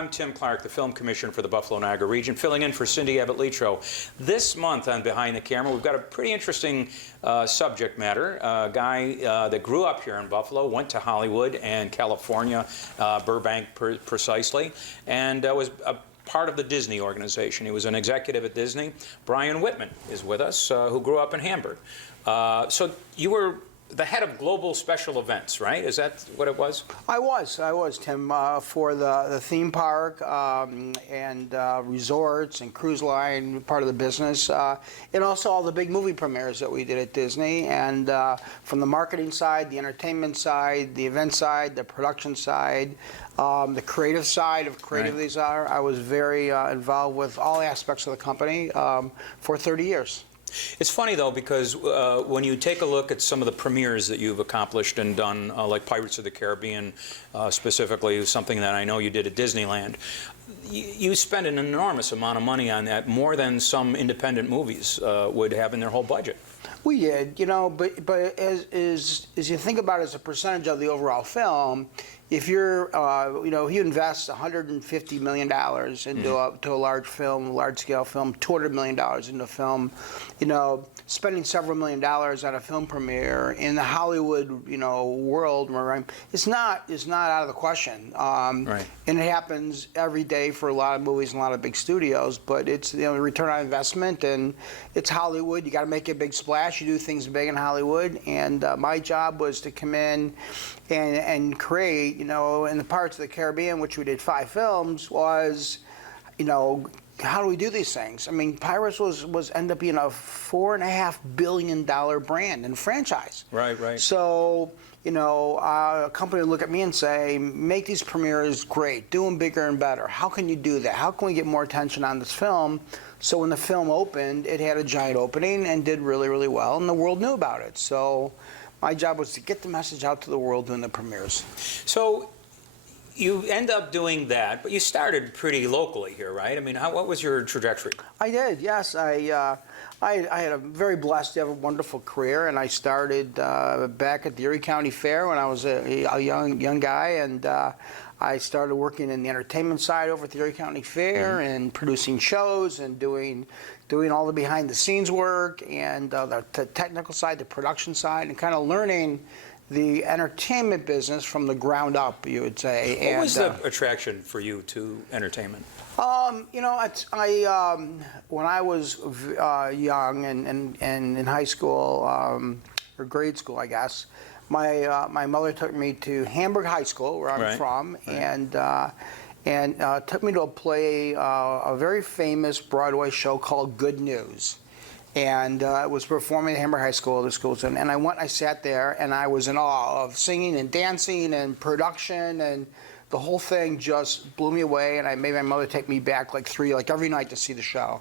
I'm Tim Clark, the Film Commissioner for the Buffalo-Niagara region, filling in for Cindy Abbott-Litro. This month on Behind the Camera, we've got a pretty interesting subject matter. A guy that grew up here in Buffalo, went to Hollywood and California, Burbank precisely, and was a part of the Disney organization. He was an executive at Disney. Bryan Wittman is with us, who grew up in Hamburg. So you were the head of global special events, right? Is that what it was? I was, Tim, for the theme park and resorts and cruise line part of the business, and also all the big movie premieres that we did at Disney. And from the marketing side, the entertainment side, the event side, the production side, the creative side of Creative Right. Designer, I was very involved with all aspects of the company for 30 years. It's funny, though, because when you take a look at some of the premieres that you've accomplished and done, like Pirates of the Caribbean, specifically, something that I know you did at Disneyland, you spend an enormous amount of money on that, more than some independent movies would have in their whole budget. We did, you know, but as you think about it as a percentage of the overall film, if you're, you know, you invest $150 million into a large film, large-scale film, $200 million into a film, you know, spending several $1 million on a film premiere in the Hollywood, you know, world, it's not out of the question. Right. And it happens every day for a lot of movies and a lot of big studios, but it's, you know, return on investment, and it's Hollywood. You got to make a big splash. You do things big in Hollywood, and my job was to come in and create, you know, in the Pirates of the Caribbean, which we did 5 films, was, you know, how do we do these things? I mean, Pirates was ended up being a $4.5 billion brand and franchise. Right, right. So, you know, a company would look at me and say, make these premieres great, do them bigger and better. How can you do that? How can we get more attention on this film? So when the film opened, it had a giant opening and did really, really well, and the world knew about it. So my job was to get the message out to the world during the premieres. So you end up doing that, but you started pretty locally here, right? I mean, what was your trajectory? I did, yes. I had a very blessed, wonderful career, and I started back at the Erie County Fair when I was a young guy, and I started working in the entertainment side over at the Erie County Fair, and producing shows and doing all the behind-the-scenes work, and the technical side, the production side, and kind of learning the entertainment business from the ground up, you would say. What was the attraction for you to entertainment? You know, when I was young and in high school, or grade school, I guess, my mother took me to Hamburg High School, where I'm from, and took me to play a very famous Broadway show called Good News. And it was performing at Hamburg High School, the schools, and I sat there, and I was in awe of singing and dancing and production, and the whole thing just blew me away. And I made my mother take me back like every night to see the show.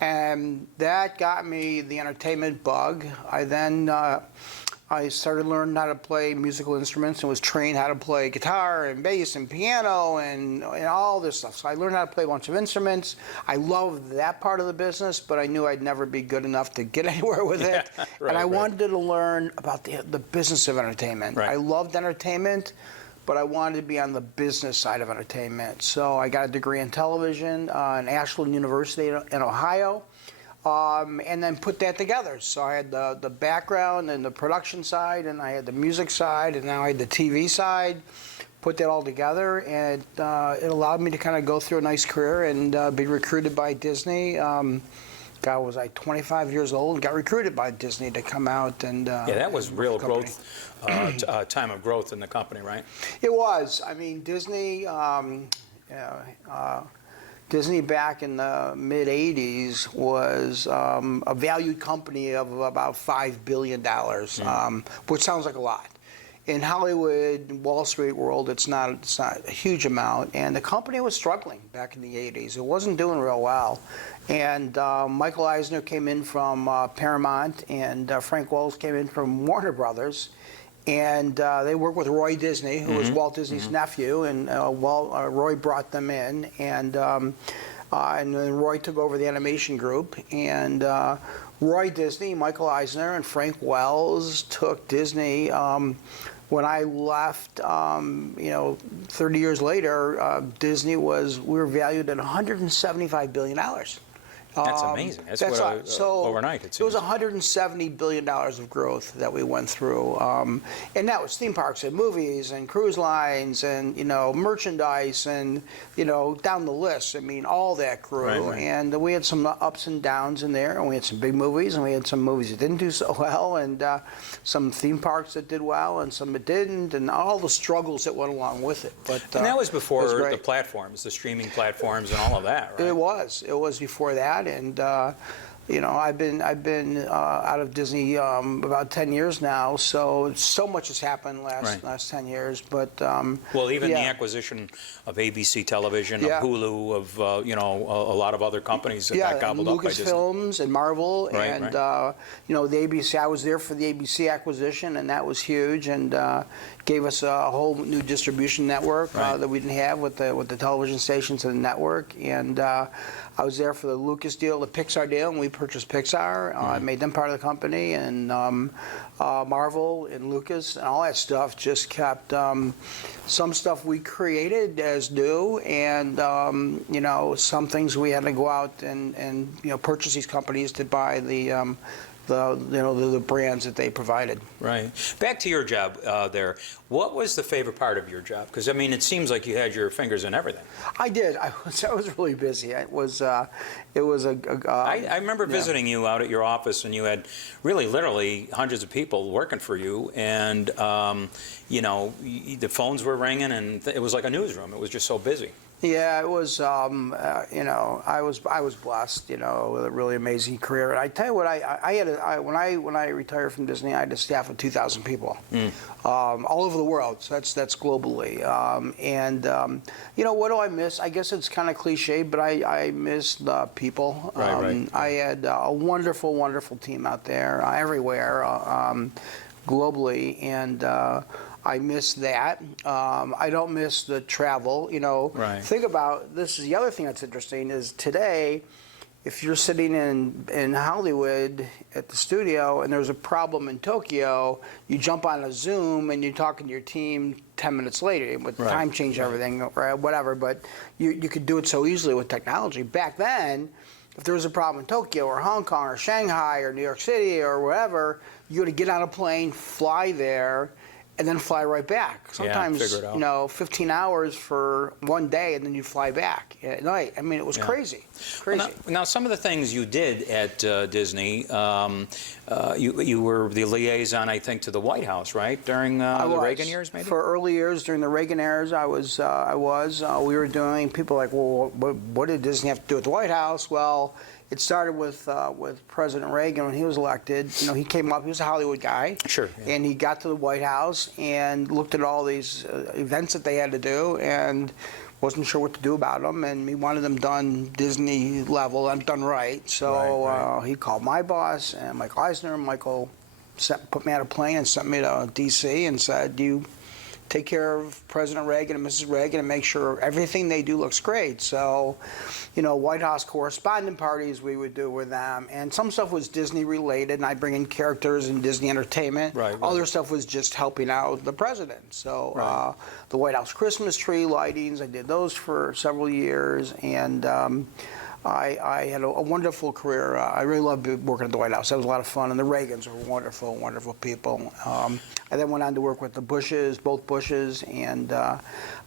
And that got me the entertainment bug. I started learning how to play musical instruments and was trained how to play guitar and bass and piano and all this stuff. So I learned how to play a bunch of instruments. I loved that part of the business, but I knew I'd never be good enough to get anywhere with it. And I wanted to learn about the business of entertainment. I loved entertainment, but I wanted to be on the business side of entertainment. So I got a degree in television at Ashland University in Ohio. And then put that together. So I had the background and the production side, and I had the music side, and now I had the TV side. Put that all together, and it allowed me to kind of go through a nice career and be recruited by Disney. God, was I 25 years old and got recruited by Disney to come out and yeah, that was real growth, time of growth in the company, right? It was. I mean, Disney. Disney back in the mid-'80s was a valued company of about $5 billion, which sounds like a lot. In Hollywood, Wall Street world, it's not a huge amount, and the company was struggling back in the '80s. It wasn't doing real well, and Michael Eisner came in from Paramount, and Frank Wells came in from Warner Brothers. And they worked with Roy Disney, who was Walt Disney's nephew, and Roy brought them in, and then Roy took over the animation group, and Roy Disney, Michael Eisner, and Frank Wells took Disney when I left, 30 years later, Disney we were valued at $175 billion. That's amazing. That's what right. So overnight it it was seems. $170 billion of growth that we went through. And that was theme parks and movies and cruise lines and, merchandise and, down the list. I mean, all that grew. Right. And we had some ups and downs in there. And we had some big movies and we had some movies that didn't do so well and some theme parks that did well and some that didn't and all the struggles that went along with it. But And that was before it was great. the platforms, the streaming platforms and all of that, right? It was before that, and I've been out of Disney about 10 years now. So much has happened last 10 years. But well, even the yeah. acquisition of ABC Television, Yeah. of Hulu, of a lot of other companies that got gobbled up by Disney. Lucasfilms and Marvel, Right, and right. the ABC. I was there for the ABC acquisition, and that was huge, and gave us a whole new distribution network Right. that we didn't have with the television stations and the network. And I was there for the Lucas deal, the Pixar deal, and we purchased Pixar. I made them part of the company, and Marvel and Lucas and all that stuff just kept some stuff we created as new, and some things we had to go out and purchase these companies to buy the brands that they provided. Right. Back to your job there. What was the favorite part of your job? Because I mean, it seems like you had your fingers in everything. I did. I was really busy. I remember visiting you out at your office, and you had really, literally hundreds of people working for you, and the phones were ringing, and it was like a newsroom. It was just so busy. Yeah, it was. I was blessed. With a really amazing career. And I tell you what, when I retired from Disney, I had a staff of 2,000 people, all over the world. So that's globally. What do I miss? I guess it's kind of cliche, but I miss the people. Right. I had a wonderful, wonderful team out there, everywhere, globally, and. I miss that. I don't miss the travel. Right. Think about this. Is the other thing that's interesting is today, if you're sitting in Hollywood at the studio and there's a problem in Tokyo, you jump on a Zoom and you're talking to your team 10 minutes later with Right. time change, everything, right, whatever. But you could do it so easily with technology. Back then, if there was a problem in Tokyo or Hong Kong or Shanghai or New York City or wherever, you had to get on a plane, fly there, and then fly right back. Sometimes, figure it out. 15 hours for one day, and then you fly back at night. I mean, it was crazy. Crazy. Well, now, some of the things you did at Disney, you were the liaison, I think, to the White House, right? During the Reagan years, maybe? For early years, during the Reagan years, I was. We were doing, people were like, well, what did Disney have to do with the White House? Well, it started with President Reagan when he was elected. He came up, he was a Hollywood guy. Sure. Yeah. And he got to the White House and looked at all these events that they had to do and wasn't sure what to do about them. And he wanted them done Disney level and done right. So Right. he called my boss, and Michael Eisner. Michael put me on a plane and sent me to D.C. and said, you take care of President Reagan and Mrs. Reagan and make sure everything they do looks great. So, White House correspondent parties we would do with them. And some stuff was Disney related, and I'd bring in characters and Disney entertainment. Right. Other stuff was just helping out the president. So Right. the White House Christmas tree lightings, I did those for several years. And I had a wonderful career. I really loved working at the White House. That was a lot of fun. And the Reagans were wonderful, wonderful people. I then went on to work with the Bushes, both Bushes, and so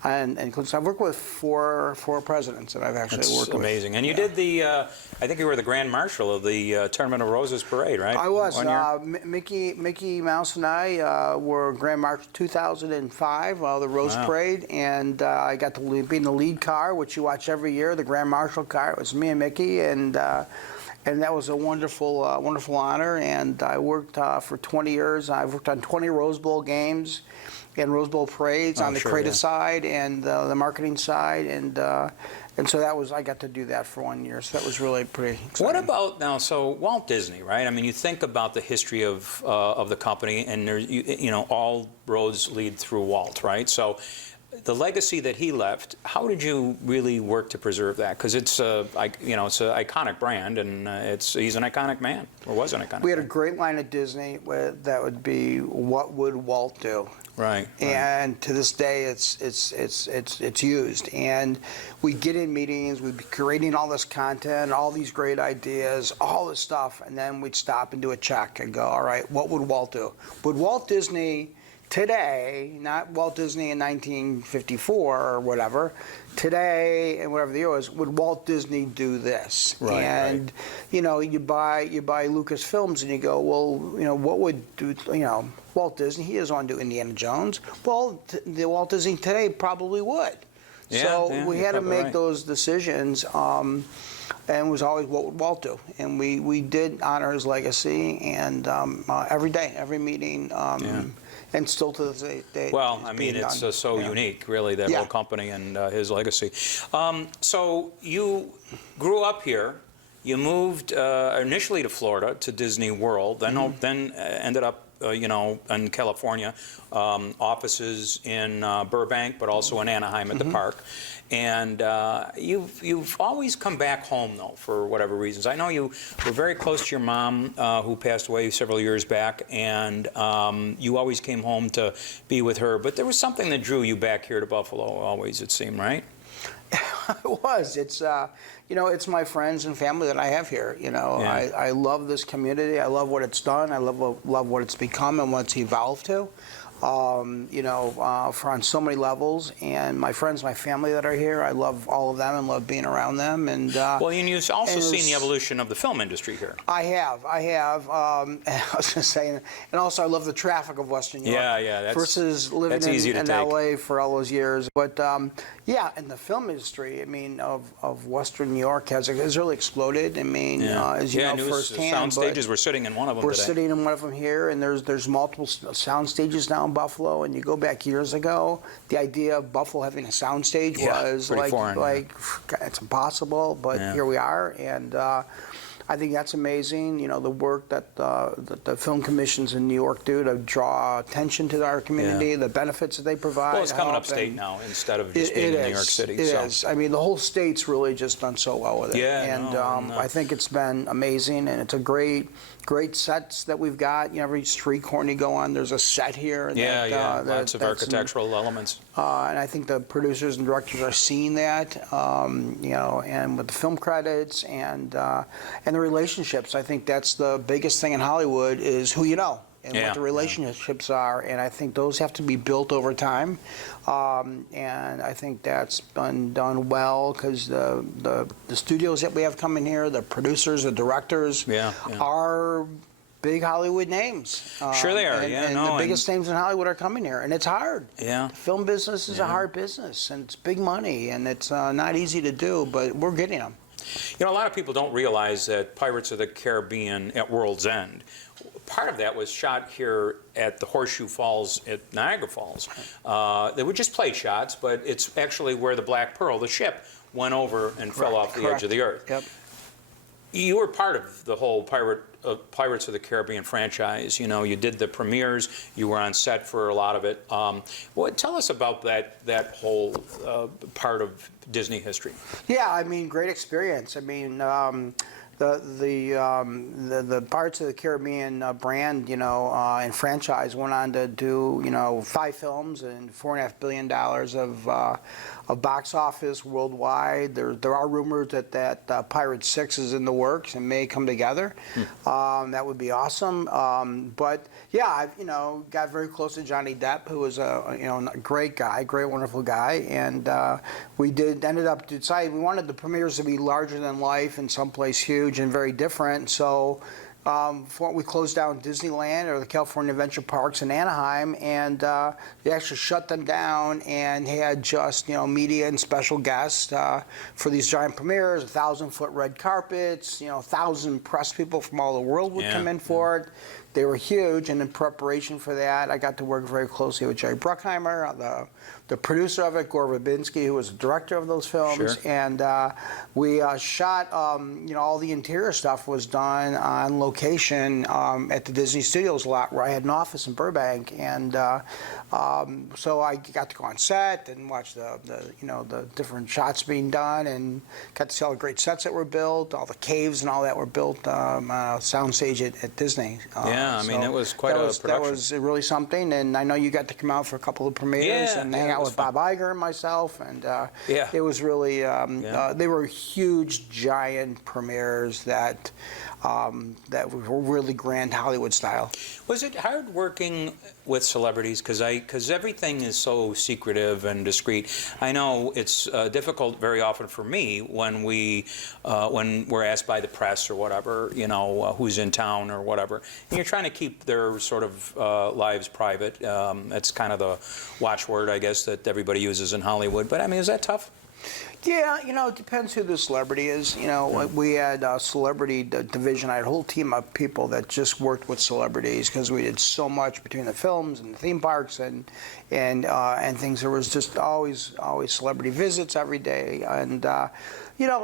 I've worked with four presidents that I've actually worked with. Amazing. And you did I think you were the Grand Marshal of the Tournament of Roses Parade, right? I was. 1 year? Mickey Mouse and I were Grand Marshal 2005, the Rose Wow. Parade, and I got to be in the lead car, which you watch every year, the Grand Marshal car. It was me and Mickey, and that was a wonderful, wonderful honor. And I worked for 20 years. I've worked on 20 Rose Bowl games and Rose Bowl parades on the creative side and the marketing side, and so I got to do that for 1 year. So that was really pretty exciting. What about now? So Walt Disney, right? I mean, you think about the history of the company, and there, all roads lead through Walt, right? So the legacy that he left, how did you really work to preserve that? Because it's it's an iconic brand, and he's an iconic man, or was an iconic. We had a man. great line at Disney that would be, "What would Walt do?" Right. And to this day, it's used. And we get in meetings, we'd be creating all this content, all these great ideas, all this stuff, and then we'd stop and do a check and go, all right, what would Walt do? Would Walt Disney today, not Walt Disney in 1954 or whatever, today and whatever the year was, would Walt Disney do this? Right, and you buy Lucasfilms and you go, well, what would do, Walt Disney, he doesn't want to do Indiana Jones. Well, the Walt Disney today probably would. Yeah, So we had to make right. those decisions, and it was always, what would Walt do? And we did honor his legacy, and every day, every meeting, and still to this day. Well, I mean, it's so unique, really, that whole company and his legacy. So you grew up here. You moved initially to Florida, to Disney World, then ended up in California, offices in Burbank, but also in Anaheim at the park. And you've always come back home, though, for whatever reasons. I know you were very close to your mom, who passed away several years back, and you always came home to be with her. But there was something that drew you back here to Buffalo, always, it seemed, right? It was. It's it's my friends and family that I have here. I love this community. I love what it's done. I love what it's become and what it's evolved to. For on so many levels. And my friends, my family that are here, I love all of them and love being around them. And well, and you've also seen the evolution of the film industry here. I have. And I was going to say, and also I love the traffic of Western New York. Yeah. Versus living in LA for all those years. But yeah, and the film industry, I mean, of Western New York has really exploded. I mean, as you know firsthand. Sound stages. We're sitting in one of them We're today. sitting in one of them here, and there's multiple sound stages now in Buffalo. And you go back years ago, the idea of Buffalo having a sound stage was like it's impossible. But here we are, and I think that's amazing. The work that the film commissions in New York do to draw attention to our community, the benefits that they provide. Well, it's coming upstate now instead of just being in New York City. It is. I mean, the whole state's really just done so well with it. Yeah, and I think it's been amazing, and it's a great sets that we've got. Every street corner you go on, there's a set here. And lots of architectural elements. And I think the producers and directors are seeing that, and with the film credits and the relationships. I think that's the biggest thing in Hollywood is who you know and what the relationships are. And I think those have to be built over time. And I think that's been done well because the studios that we have coming here, the producers, the directors are big Hollywood names. Sure they are, and the biggest names in Hollywood are coming here, and it's hard. Yeah. The film business is a hard business, and it's big money, and it's not easy to do, but we're getting them. A lot of people don't realize that Pirates of the Caribbean at World's End, part of that was shot here at the Horseshoe Falls at Niagara Falls. They were just plate shots, but it's actually where the Black Pearl, the ship, went over and fell off the edge of the earth. Yep. You were part of the whole Pirates of the Caribbean franchise. You did the premieres. You were on set for a lot of it. Tell us about that whole part of Disney history. Yeah, I mean, great experience. I mean, the Pirates of the Caribbean brand, and franchise went on to do, 5 films and $4.5 billion of box office worldwide. There are rumors that Pirate 6 is in the works and may come together. That would be awesome. But yeah, I've got very close to Johnny Depp, who was a great guy, great wonderful guy, and we ended up deciding we wanted the premieres to be larger than life and someplace huge and very different. So we closed down Disneyland or the California Adventure Parks in Anaheim, and they actually shut them down and had just media and special guests for these giant premieres, 1,000-foot red carpets, 1,000 press people from all the world would come in for it. They were huge, and in preparation for that, I got to work very closely with Jerry Bruckheimer, the the producer of it, Gore Verbinski, who was the director of those films. Sure. And we shot, all the interior stuff was done on location at the Disney Studios lot where I had an office in Burbank. And so I got to go on set and watch the different shots being done, and got to see all the great sets that were built, all the caves and all that were built on a soundstage at Disney. Yeah, I mean, it was quite a production. That was really something, and I know you got to come out for a couple of premieres and hang out with Bob Iger and myself, and it was really, they were huge, giant premieres that were really grand Hollywood style. Was it hard working with celebrities? Because everything is so secretive and discreet. I know it's difficult very often for me when we're asked by the press or whatever, who's in town or whatever, and you're trying to keep their sort of lives private. That's kind of the watchword, I guess, that everybody uses in Hollywood. But I mean, is that tough? Yeah, it depends who the celebrity is. We had a celebrity division. I had a whole team of people that just worked with celebrities because we did so much between the films and the theme parks and things. There was just always celebrity visits every day. And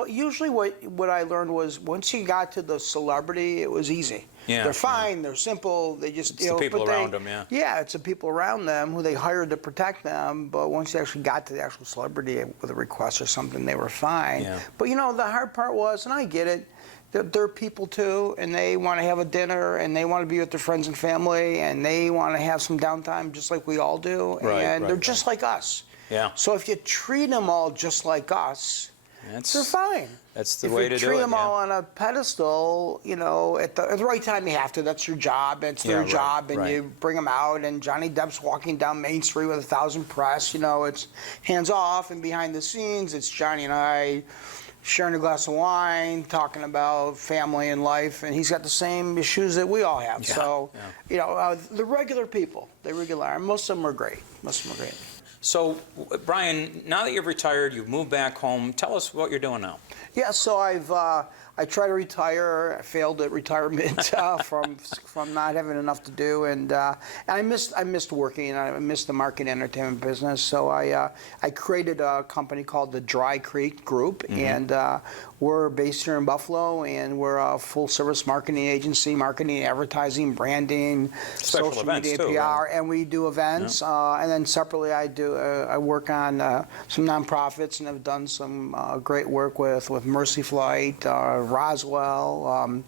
usually what I learned was once you got to the celebrity, it was easy. Yeah, they're fine. They're simple. They just it's the people around them. Yeah. Yeah, it's the people around them who they hired to protect them. But once you actually got to the actual celebrity with a request or something, they were fine. Yeah. But the hard part was, and I get it, they're people too, and they want to have a dinner, and they want to be with their friends and family, and they want to have some downtime just like we all do. And they're just like us. Yeah. So if you treat them all just like us, they're fine. That's the way to do it. If you treat them all on a pedestal, at the right time you have to. That's your job. It's their job, and you bring them out. And Johnny Depp's walking down Main Street with 1,000 press. It's hands off, and behind the scenes, it's Johnny and I sharing a glass of wine, talking about family and life. And he's got the same issues that we all have. Yeah. So, the regular people, most of them are great. So, Bryan, now that you've retired, you've moved back home, tell us what you're doing now. Yeah, so I tried to retire. I failed at retirement from not having enough to do, and I missed working. I missed the marketing entertainment business. So I created a company called the Dry Creek Group, and we're based here in Buffalo, and we're a full-service marketing agency, marketing, advertising, branding, Special social events media, too, PR, right? And we do events. And then separately, I work on some nonprofits, and have done some great work with Mercy Flight, Roswell,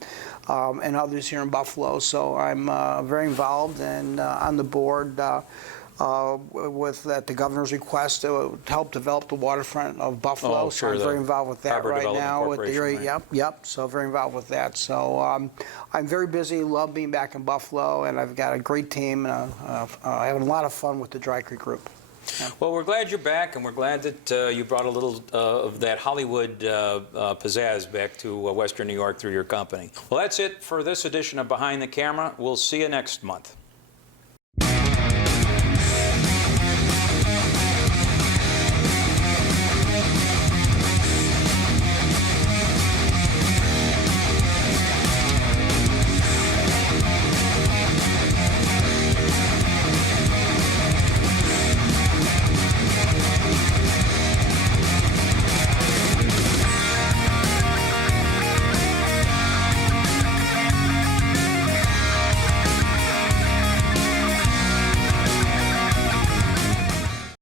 and others here in Buffalo. So I'm very involved and on the board with the governor's request to help develop the waterfront of Buffalo. Oh, sure, so I'm very involved with that Harbor right Development now. Corporation, Yep. So very involved with that. So I'm very busy. Love being back in Buffalo, and I've got a great team. And having a lot of fun with the Dry Creek Group. Yeah. Well, we're glad you're back, and we're glad that you brought a little of that Hollywood pizzazz back to Western New York through your company. Well, that's it for this edition of Behind the Camera. We'll see you next month.